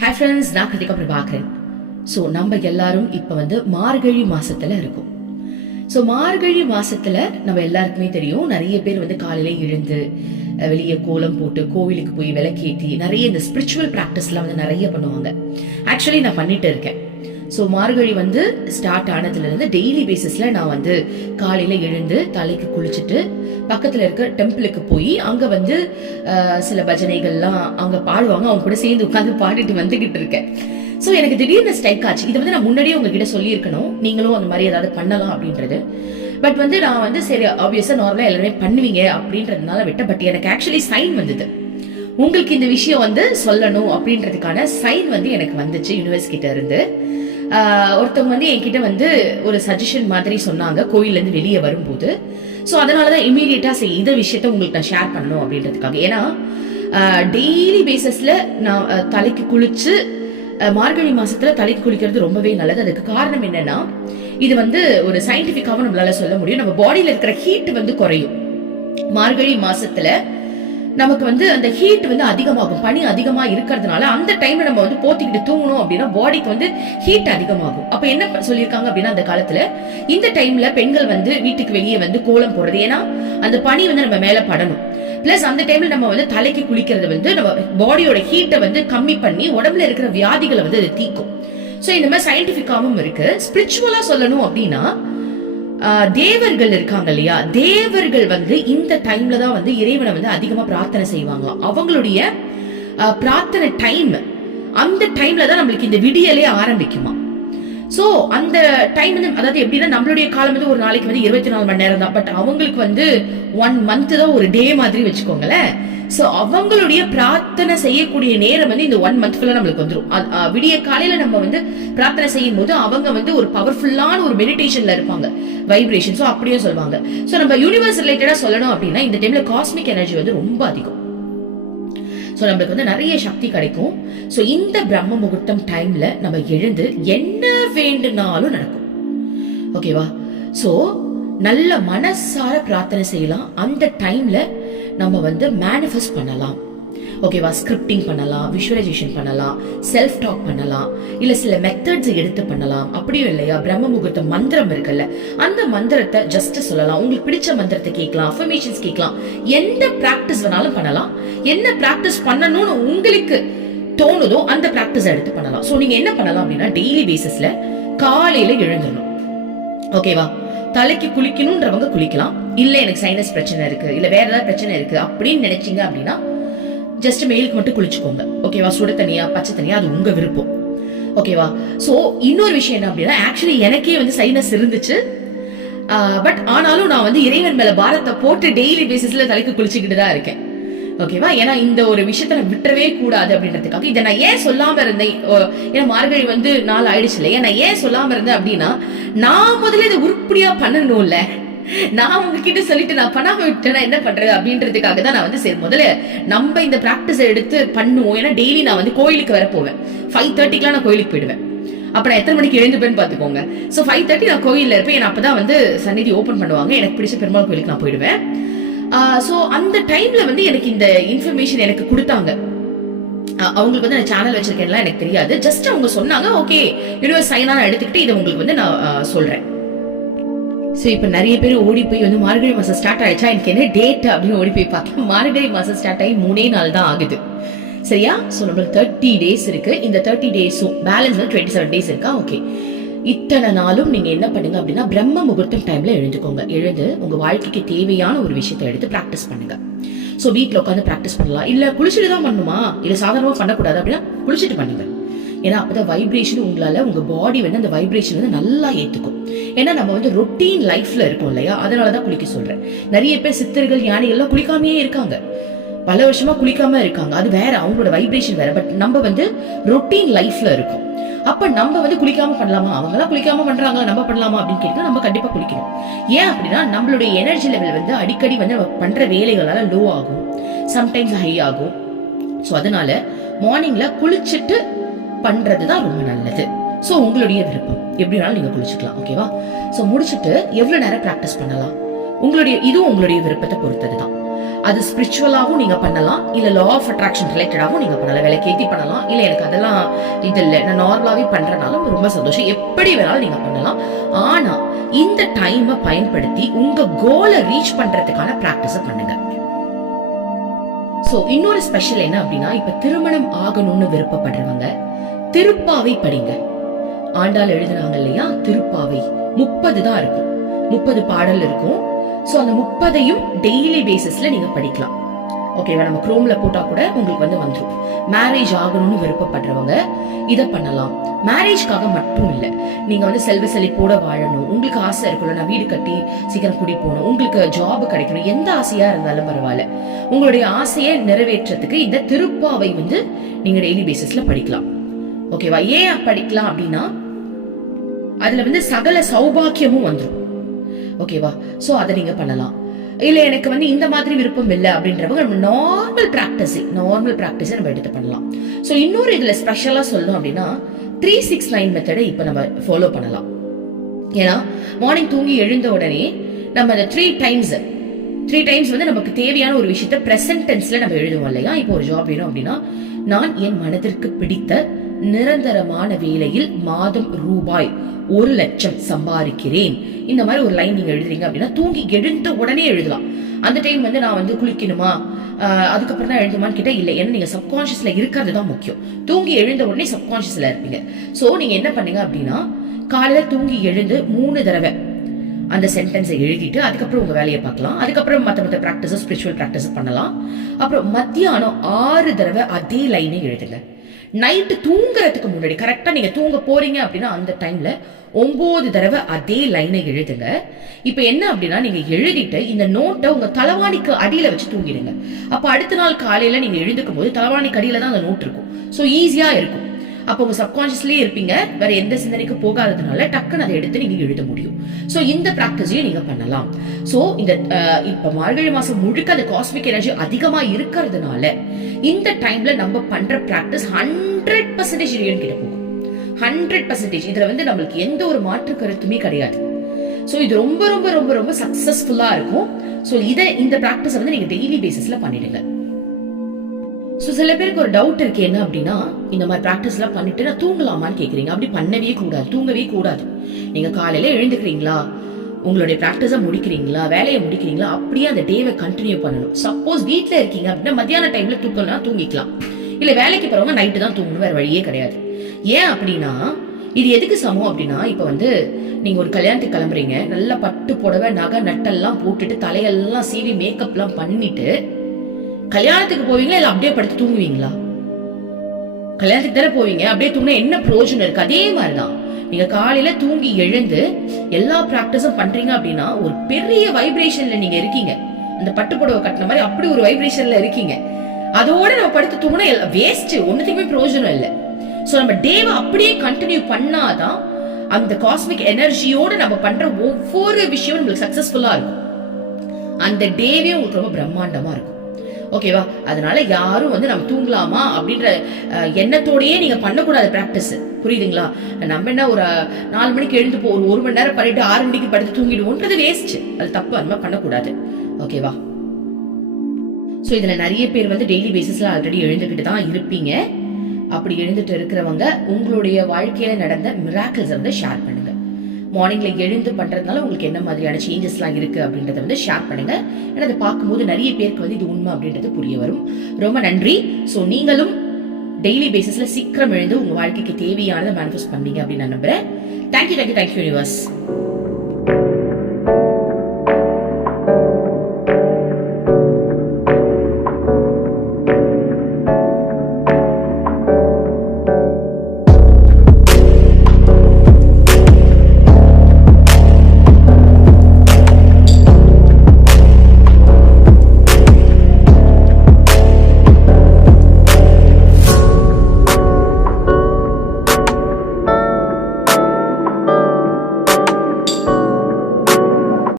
Hi friends நான் Kiruthika Prabhakaran so நம்ம எல்லாரும் இப்போ வந்து மார்கழி மாசத்துல இருக்கோம். ஸோ மார்கழி மாசத்துல நம்ம எல்லாருக்குமே தெரியும் நிறைய பேர் வந்து காலையில எழுந்து வெளியே கோலம் போட்டு கோவிலுக்கு போய் விளக்கேற்றி நிறைய இந்த ஸ்பிரிச்சுவல் ப்ராக்டிஸ்லாம் வந்து நிறைய பண்ணுவாங்க. ஆக்சுவலி நான் பண்ணிட்டு இருக்கேன். ஸோ மார்கழி வந்து ஸ்டார்ட் ஆனதுலேருந்து டெய்லி பேசிஸில் நான் வந்து காலையில் எழுந்து தலைக்கு குளிச்சுட்டு பக்கத்தில் இருக்க டெம்பிளுக்கு போய் அங்கே வந்து சில பஜனைகள்லாம் அங்கே பாடுவாங்க. அவங்க கூட சேர்ந்து உட்காந்து பாடிட்டு வந்துக்கிட்டு இருக்கேன். ஸோ எனக்கு திடீர்னு ஸ்ட்ரைக் ஆச்சு. இது வந்து நான் முன்னாடியே உங்ககிட்ட சொல்லியிருக்கணும். நீங்களும் அந்த மாதிரி ஏதாவது பண்ணலாம் அப்படின்றது. பட் வந்து நான் வந்து சரி ஆப்வியஸாக நார்மலாக எல்லாருமே பண்ணுவீங்க அப்படின்றதுனால விட்டேன். பட் எனக்கு ஆக்சுவலி சைன் வந்தது. உங்களுக்கு இந்த விஷயம் வந்து சொல்லணும் அப்படின்றதுக்கான சைன் வந்து எனக்கு வந்துச்சு யூனிவர்ஸ் கிட்ட இருந்து. ஒருத்தவங்க வந்து என்கிட்ட வந்து ஒரு சஜஷன் மாதிரி சொன்னாங்க. கோயிலேருந்து வெளியே வரும்போது. ஸோ அதனால தான் இமீடியட்டாக சரி இந்த விஷயத்த உங்களுக்கு நான் ஷேர் பண்ணணும் அப்படின்றதுக்காக. ஏன்னா டெய்லி பேசஸில் நான் தலைக்கு குளித்து மார்கழி மாசத்துல தலைக்கு குளிக்கிறது ரொம்பவே நல்லது. அதுக்கு காரணம் என்னன்னா இது வந்து ஒரு சயின்டிபிக்காவும் நம்மளால சொல்ல முடியும். நம்ம பாடியில இருக்கிற ஹீட் வந்து குறையும். மார்கழி மாசத்துல நமக்கு வந்து அந்த ஹீட் வந்து அதிகமாகும். பனி அதிகமாக இருக்கிறதுனால அந்த டைம்ல நம்ம வந்து போத்திக்கிட்டு தூங்கணும் அப்படின்னா பாடிக்கு வந்து ஹீட் அதிகமாகும். அப்போ என்ன சொல்லியிருக்காங்க அப்படின்னா அந்த காலத்துல இந்த டைம்ல பெண்கள் வந்து வீட்டுக்கு வெளியே வந்து கோலம் போடுறது. ஏன்னா அந்த பனி வந்து நம்ம மேல படணும். பிளஸ் அந்த டைம்ல நம்ம வந்து தலைக்கு குளிக்கிறது வந்து நம்ம பாடியோட ஹீட்டை வந்து கம்மி பண்ணி உடம்புல இருக்கிற வியாதிகளை வந்து அது தீக்கும். ஸோ இந்த மாதிரி சயின்டிஃபிக்காகவும் இருக்கு. ஸ்பிரிச்சுவலா சொல்லணும் அப்படின்னா தேவர்கள் இருக்காங்க இல்லையா? தேவர்கள் வந்து இந்த டைம்ல தான் வந்து இறைவனை வந்து அதிகமா பிரார்த்தனை செய்வாங்க. அவங்களுடைய பிரார்த்தனை டைம் அந்த டைம்ல தான் நம்மளுக்கு இந்த விடியலே ஆரம்பிக்குமா? சோ அந்த டைம் வந்து அதாவது எப்படின்னா நம்மளுடைய காலம் வந்து ஒரு நாளைக்கு வந்து இருபத்தி நாலு மணி நேரம் தான். பட் அவங்களுக்கு வந்து ஒன் மந்த் தான் ஒரு டே மாதிரி வச்சுக்கோங்களேன். சோ அவங்களுடைய பிரார்த்தனை செய்யக்கூடிய நேரம் வந்து இந்த ஒன் மந்த் ஃபுல்லா நம்மளுக்கு வந்துடும் விடிய காலையில நம்ம வந்து பிரார்த்தனை செய்யும் போது அவங்க வந்து ஒரு பவர்ஃபுல்லான ஒரு மெடிடேஷன்ல இருப்பாங்க. வைப்ரேஷன் ஸோ அப்படியே சொல்லுவாங்க. ஸோ நம்ம யூனிவர்ஸ் ரிலேட்டடா சொல்லணும் அப்படின்னா இந்த டைம்ல காஸ்மிக் எனர்ஜி வந்து ரொம்ப அதிகம். ஸோ நம்மளுக்கு வந்து நிறைய சக்தி கிடைக்கும். ஸோ இந்த பிரம்ம முகூர்த்தம் டைம்ல நம்ம எழுந்து என்ன வேண்டுனாலும் நடக்கும். ஓகேவா ஸோ நல்ல மனசார பிரார்த்தனை செய்யலாம். அந்த டைம்ல நம்ம வந்து மேனிஃபெஸ்ட் பண்ணலாம். ஓகேவா ஸ்கிரிப்டிங் பண்ணலாம் விஷுவலைசேஷன் பண்ணலாம் செல்ஃப் டாக் பண்ணலாம் இல்லை சில மெத்தட்ஸ் எடுத்து பண்ணலாம். அப்படியும் இல்லையா பிரம்ம முகூர்த்த மந்திரம் இருக்குல்ல அந்த மந்திரத்தை ஜஸ்ட் சொல்லலாம். உங்களுக்கு பிடிச்ச மந்திரத்தை கேட்கலாம் அஃபர்மேஷன்ஸ் கேட்கலாம். எந்த ப்ராக்டிஸ் வேணாலும் பண்ணலாம். என்ன ப்ராக்டிஸ் பண்ணணும்னு உங்களுக்கு தோணுதோ அந்த ப்ராக்டிஸ் எடுத்து பண்ணலாம். ஸோ நீங்கள் என்ன பண்ணலாம் அப்படின்னா டெய்லி பேசிஸில் காலையில் எழுந்துடணும் ஓகேவா தலைக்கு குளிக்கணுன்றவங்க குளிக்கலாம். இல்லை எனக்கு சைனஸ் பிரச்சனை இருக்குது இல்லை வேற ஏதாவது பிரச்சனை இருக்குது அப்படின்னு நினைச்சீங்க அப்படின்னா ஜஸ்ட் மெயிலுக்கு மட்டும் குளிச்சுக்கோங்க. ஓகேவா சுட தனியா பச்சை தனியா அது உங்க விருப்பம். ஓகேவா ஸோ இன்னொரு விஷயம் என்ன அப்படின்னா ஆக்சுவலி எனக்கே வந்து சைனஸ் இருந்துச்சு. பட் ஆனாலும் நான் வந்து இறைவன் மேல பாரத்தை போட்டு டெய்லி பேசிஸ்ல தலைக்கு குளிச்சுக்கிட்டு தான் இருக்கேன். ஓகேவா ஏன்னா இந்த ஒரு விஷயத்த நான் விட்டுறவே கூடாது அப்படின்றதுக்காக இதை நான் ஏன் சொல்லாம இருந்தேன்? ஓ, ஏன்னா மார்கழி வந்து நாள் ஆயிடுச்சு இல்லையா? நான் ஏன் சொல்லாம இருந்தேன் அப்படின்னா நான் முதல்ல இதை உருப்படியா பண்ணணும்ல. நான் உங்ககிட்ட சொல்லிட்டு நான் பண்ணாம விட்டேன்னா என்ன பண்றது அப்படின்றதுக்காக தான் நான் வந்து சரி முதல்ல நம்ம இந்த பிராக்டிஸ் எடுத்து பண்ணுவோம். ஏன்னா டெய்லி நான் வந்து கோயிலுக்கு வர போவேன். ஃபைவ் தேர்ட்டிக்கெலாம் நான் கோயிலுக்கு போயிடுவேன். அப்ப நான் எத்தனை மணிக்கு எழுந்துப்பேன்னு பாத்துக்கோங்க சோ ஃபைவ் தேர்ட்டி நான் கோயில்ல இருப்பேன். ஏன்னா அப்பதான் வந்து சந்நிதி ஓபன் பண்ணுவாங்க. எனக்கு பிடிச்ச பெருமாள் கோயிலுக்கு நான் போயிடுவேன். சோ அந்த டைம்ல வந்து எனக்கு இந்த இன்ஃபர்மேஷன் எனக்கு கொடுத்தாங்க. அவங்களுக்கு வந்து நான் சேனல் வச்சிருக்கேன்லாம் எனக்கு தெரியாது. ஜஸ்ட் அவங்க சொன்னாங்க ஓகே யூனிவர்ஸ் சைனா நான் எடுத்துக்கிட்டு இதை உங்களுக்கு வந்து நான் சொல்கிறேன் சொல்றேன். ஸோ இப்போ நிறைய பேர் ஓடி போய் வந்து மார்கழி மாதம் ஸ்டார்ட் ஆயிடுச்சா? எனக்கு என்ன டேட் அப்படின்னு ஓடி போய் பார்த்தா மார்கழி மாதம் ஸ்டார்ட் ஆகி மூணே நாள் தான் ஆகுது. சரியா? ஸோ நம்மளுக்கு தேர்ட்டி டேஸ் இருக்கு. இந்த தேர்ட்டி டேஸும் பேலன்ஸ் வந்து டுவெண்ட்டி செவன் டேஸ் இருக்கா? ஓகே இத்தனை நாளும் நீங்க என்ன பண்ணுங்க அப்படின்னா பிரம்ம முகூர்த்தம் டைம்ல எழுந்துக்கோங்க. எழுந்து உங்க வாழ்க்கைக்கு தேவையான ஒரு விஷயத்தை எடுத்து ப்ராக்டிஸ் பண்ணுங்க. ஸோ வீட்டில் உட்காந்து ப்ராக்டிஸ் பண்ணலாம். இல்லை குளிச்சுட்டு தான் பண்ணுமா இல்லை சாதாரணமாக பண்ணக்கூடாது அப்படின்னா குளிச்சுட்டு பண்ணுங்க. ஏன்னா அப்பதான் வைப்ரேஷன் உங்களால உங்க பாடி வந்து அந்த வைப்ரேஷன் வந்து நல்லா ஏத்துக்கும். ஏன்னா நம்ம வந்து ரொட்டீன் லைஃப்ல இருக்கோம் இல்லையா? அதனால தான் குளிக்க சொல்றேன். நிறைய பேர் சித்தர்கள் ஞானிகள்லாம் குளிக்காமையே இருக்காங்க. பல வருஷமா குளிக்காம இருக்காங்க. அது வேற அவங்களோட வைப்ரேஷன் வேற. பட் நம்ம வந்து ரொட்டீன் லைஃப்ல இருக்கும். அப்ப நம்ம வந்து குளிக்காம பண்ணலாமா? அவங்க எல்லாம் குளிக்காம பண்றாங்க. நம்ம பண்ணலாமா அப்படின்னு கேட்டா நம்ம கண்டிப்பா குளிக்கணும். ஏன் அப்படின்னா நம்மளுடைய எனர்ஜி லெவல் வந்து அடிக்கடி வந்து நம்ம பண்ற வேலைகளால லோ ஆகும். சம்டைம்ஸ் ஹை ஆகும். ஸோ அதனால மார்னிங்ல குளிச்சுட்டு பண்றது தான் ரொம்ப நல்லது. ஸோ உங்களுடைய விருப்பம். எப்படி வேணாலும் நீங்க குளிச்சுக்கலாம் ஓகேவா ஸோ முடிச்சுட்டு எவ்வளவு நேரம் ப்ராக்டிஸ் பண்ணலாம்? உங்களுடைய இதுவும் உங்களுடைய விருப்பத்தை பொறுத்தது தான் அது ஸ்பிரிச்சுவலாகவும் நீங்க பண்ணலாம் இல்ல லா ஆஃப் அட்ராக்ஷன் ரிலேட்டடாகவும் நீங்க பண்ணலாம். விலை கேத்தி பண்ணலாம் இல்ல எனக்கு அதெல்லாம் இது இல்லை. நான் நார்மலாகவே பண்றதுனால ரொம்ப சந்தோஷம். எப்படி வேணாலும் நீங்க பண்ணலாம். ஆனா இந்த டைமை பயன்படுத்தி உங்க கோலை ரீச் பண்றதுக்கான பிராக்டிஸை பண்ணுங்க. ஸோ இன்னொரு ஸ்பெஷல் என்ன அப்படின்னா இப்போ திருமணம் ஆகணும்னு விருப்பப்படுறவங்க திருப்பாவை படிங்க. ஆண்டாள் எழுதுனாங்க இல்லையா? திருப்பாவை. முப்பது தான் இருக்கும் முப்பது பாடல் இருக்கும். ஸோ அந்த முப்பதையும் டெய்லி பேசிஸ்ல நீங்க படிக்கலாம். ஓகேவா நம்ம குரோம்ல போட்டா கூட உங்களுக்கு வந்து வந்துடும் மேரேஜ் ஆகணும்னு விருப்பப்படுறவங்க இதை பண்ணலாம். மேரேஜ்க்காக மட்டும் இல்லை. நீங்க வந்து செல்வ செழிப்போட வாழணும். உங்களுக்கு ஆசை இருக்குல்ல நான் வீடு கட்டி சீக்கிரம் குடி போகணும். உங்களுக்கு ஜாப் கிடைக்கணும். எந்த ஆசையா இருந்தாலும் பரவாயில்ல. உங்களுடைய ஆசையை நிறைவேற்றத்துக்கு இந்த திருப்பாவை வந்து நீங்க டெய்லி பேசிஸ்ல படிக்கலாம். ஓகேவா? ஏன் படிக்கலாம் அப்படின்னா அதுல வந்து சகல சௌபாக்கியமும் வந்துடும் ஓகேவா? சோ அதை நீங்க பண்ணலாம். இல்ல எனக்கு வந்து இந்த மாதிரி விருப்பம் இல்லை அப்படின்றவங்க நம்ம நார்மல் பிராக்டிஸ் நார்மல் பிராக்டிஸ் நம்ம எடுத்து பண்ணலாம். சோ இன்னொரு இதுல ஸ்பெஷலா சொல்லணும் அப்படின்னா த்ரீ சிக்ஸ் நைன் மெத்தடை இப்ப நம்ம ஃபாலோ பண்ணலாம். ஏன்னா மார்னிங் தூங்கி எழுந்த உடனே நம்ம அந்த த்ரீ டைம்ஸ் த்ரீ டைம்ஸ் வந்து நமக்கு தேவையான ஒரு விஷயத்த பிரசன்ட் டென்ஸ்ல நம்ம எழுதுவோம் இல்லையா? இப்போ ஒரு ஜாப் வேணும் அப்படின்னா நான் என் மனதிற்கு பிடித்த நிரந்தரமான வேலையில் மாதம் ரூபாய் ஒரு லட்சம் சம்பாதிக்கிறேன். இந்த மாதிரி ஒரு லைன் நீங்க எழுதுறீங்க அப்படின்னா தூங்கி எழுந்த உடனே எழுதலாம். அந்த டைம் வந்து நான் வந்து குளிக்கணுமா? அதுக்கப்புறம் தான் எழுதுமான்னு கேட்டால் இல்லை. ஏன்னா நீங்க சப்கான்ஷியஸில் இருக்கிறது தான் முக்கியம். தூங்கி எழுந்த உடனே சப்கான்ஷியஸில் இருப்பீங்க. ஸோ நீங்க என்ன பண்ணுங்க அப்படின்னா காலையில தூங்கி எழுந்து மூணு தடவை அந்த சென்டென்ஸை எழுதிட்டு அதுக்கப்புறம் உங்க வேலையை பார்க்கலாம். அதுக்கப்புறம் மற்ற மற்ற ப்ராக்டிஸஸ் ஸ்பிரிச்சுவல் ப்ராக்டிஸ் பண்ணலாம். அப்புறம் மத்தியானம் ஆறு தடவை அதே லைனை எழுதுங்க. நைட்டு தூங்குறதுக்கு முன்னாடி கரெக்டாக நீங்கள் தூங்க போறீங்க அப்படின்னா அந்த டைமில் ஒம்பது தடவை அதே லைனை எழுதுங்க. இப்போ என்ன அப்படின்னா நீங்கள் எழுதிட்டு இந்த நோட்டை உங்கள் தலவாணிக்கு அடியில் வச்சு தூங்கிடுங்க. அப்போ அடுத்த நாள் காலையில் நீங்கள் எழுந்துக்கும் போது தலவாணிக்கு அடியில் தான் அந்த நோட் இருக்கும். ஸோ ஈஸியாக இருக்கும். அப்போ உங்க சப்கான்ஷியஸ்லயே இருப்பீங்க. வேற எந்த சிந்தனைக்கு போகாததுனால டக்குன்னு அதை எடுத்து நீங்க எழுத முடியும். சோ இந்த பிராக்டிஸையும் நீங்க பண்ணலாம். சோ இந்த இப்போ இப்ப மார்கழி மாசம் முழுக்க அந்த காஸ்மிக் எனர்ஜி அதிகமா இருக்கிறதுனால இந்த டைம்ல நம்ம பண்ற பிராக்டிஸ் ஹண்ட்ரட் பர்சன்டேஜ் ரியன் கிட்ட போகும். ஹண்ட்ரட் பர்சன்டேஜ் இதுல வந்து நம்மளுக்கு எந்த ஒரு மாற்று கருத்துமே கிடையாது. சோ இது ரொம்ப ரொம்ப ரொம்ப ரொம்ப சக்சஸ்ஃபுல்லா இருக்கும். சோ இதை இந்த பிராக்டிஸ் வந்து நீங்க டெய்லி பேசிஸ்ல பண்ணிடுங்க. ஸோ சில பேருக்கு ஒரு டவுட் இருக்கு. என்ன அப்படின்னா இந்த மாதிரி ப்ராக்டிஸ்லாம் பண்ணிட்டு நான் தூங்கலாமான்னு கேட்குறீங்க அப்படி பண்ணவே கூடாது தூங்கவே கூடாது. நீங்கள் காலையில் எழுந்துக்கிறீங்களா? உங்களுடைய ப்ராக்டிஸை முடிக்கிறீங்களா? வேலையை முடிக்கிறீங்களா? அப்படியே அந்த டேவை கண்டினியூ பண்ணணும். சப்போஸ் வீட்டில் இருக்கீங்க அப்படின்னா மத்தியான டைமில் தூக்கம்னா தூங்கிக்கலாம். இல்லை வேலைக்கு போகிறவங்க நைட்டு தான் தூங்கணும். வேறு வழியே கிடையாது. ஏன் அப்படின்னா இது எதுக்கு சமம் அப்படின்னா இப்போ வந்து நீங்கள் ஒரு கல்யாணத்துக்கு கிளம்புறீங்க. நல்லா பட்டு புடவை நகை நட்டெல்லாம் போட்டுட்டு தலையெல்லாம் சீவி மேக்கப்லாம் பண்ணிட்டு கல்யாணத்துக்கு போவீங்களா இல்ல அப்படியே படுத்து தூங்குவீங்களா? கல்யாணத்துக்கு தானே போவீங்க. அப்படியே தூங்கினா என்ன பிரயோஜனம் இருக்கு? அதே மாதிரிதான். நீங்க காலையில தூங்கி எழுந்து எல்லா பிராக்டிஸும் பண்றீங்க அப்படின்னா ஒரு பெரிய வைப்ரேஷன்ல நீங்க இருக்கீங்க. அந்த பட்டு புடவை கட்டின மாதிரி அப்படி ஒரு வைப்ரேஷன்ல இருக்கீங்க. அதோட நம்ம படுத்து தூங்கினா வேஸ்ட் ஒன்னுத்துக்குமே பிரயோஜனம் இல்லை. ஸோ நம்ம டேவை அப்படியே கண்டினியூ பண்ணாதான் அந்த காஸ்மிக் எனர்ஜியோட நம்ம பண்ற ஒவ்வொரு விஷயமும் நம்மளுக்கு சக்சஸ்ஃபுல்லா இருக்கும். அந்த டேவே உங்களுக்கு ரொம்ப பிரம்மாண்டமா இருக்கும். ஓகேவா அதனால யாரும் வந்து நம்ம தூங்கலாமா அப்படின்ற எண்ணத்தோடையே எண்ணத்தோடயே நீங்க பண்ணக்கூடாது ப்ராக்டிஸ் புரியுதுங்களா? நம்ம என்ன ஒரு நாலு மணிக்கு எழுந்து போ ஒரு ஒரு மணி நேரம் பண்ணிட்டு ஆறு மணிக்கு படுத்து தூங்கிடுவோன்றது வேஸ்ட் அது தப்பு. அந்த மாதிரி பண்ணக்கூடாது. ஓகேவா ஸோ இதில் நிறைய பேர் வந்து டெய்லி பேசிஸில் ஆல்ரெடி எழுந்துக்கிட்டு தான் இருப்பீங்க. அப்படி எழுந்துட்டு இருக்கிறவங்க உங்களுடைய வாழ்க்கையில நடந்த மிராக்கிள்ஸ் வந்து ஷேர் பண்ணுங்க. மார்னிங்கில் எழுந்து பண்ணுறதுனால உங்களுக்கு என்ன மாதிரியான சேஞ்சஸ்லாம் இருக்குது அப்படின்றத வந்து ஷேர் பண்ணுங்கள் ஏன்னா அதை பார்க்கும்போது நிறைய பேருக்கு வந்து இது உண்மை அப்படின்றது புரிய வரும். ரொம்ப நன்றி. ஸோ நீங்களும் டெய்லி பேசிஸில் சீக்கிரம் எழுந்து உங்கள் வாழ்க்கைக்கு தேவையானதை மேனிஃபெஸ்ட் பண்ணீங்க அப்படின்னு நான் நம்புகிறேன் தேங்க்யூ தேங்க்யூ தேங்க்யூ யூனிவர்ஸ்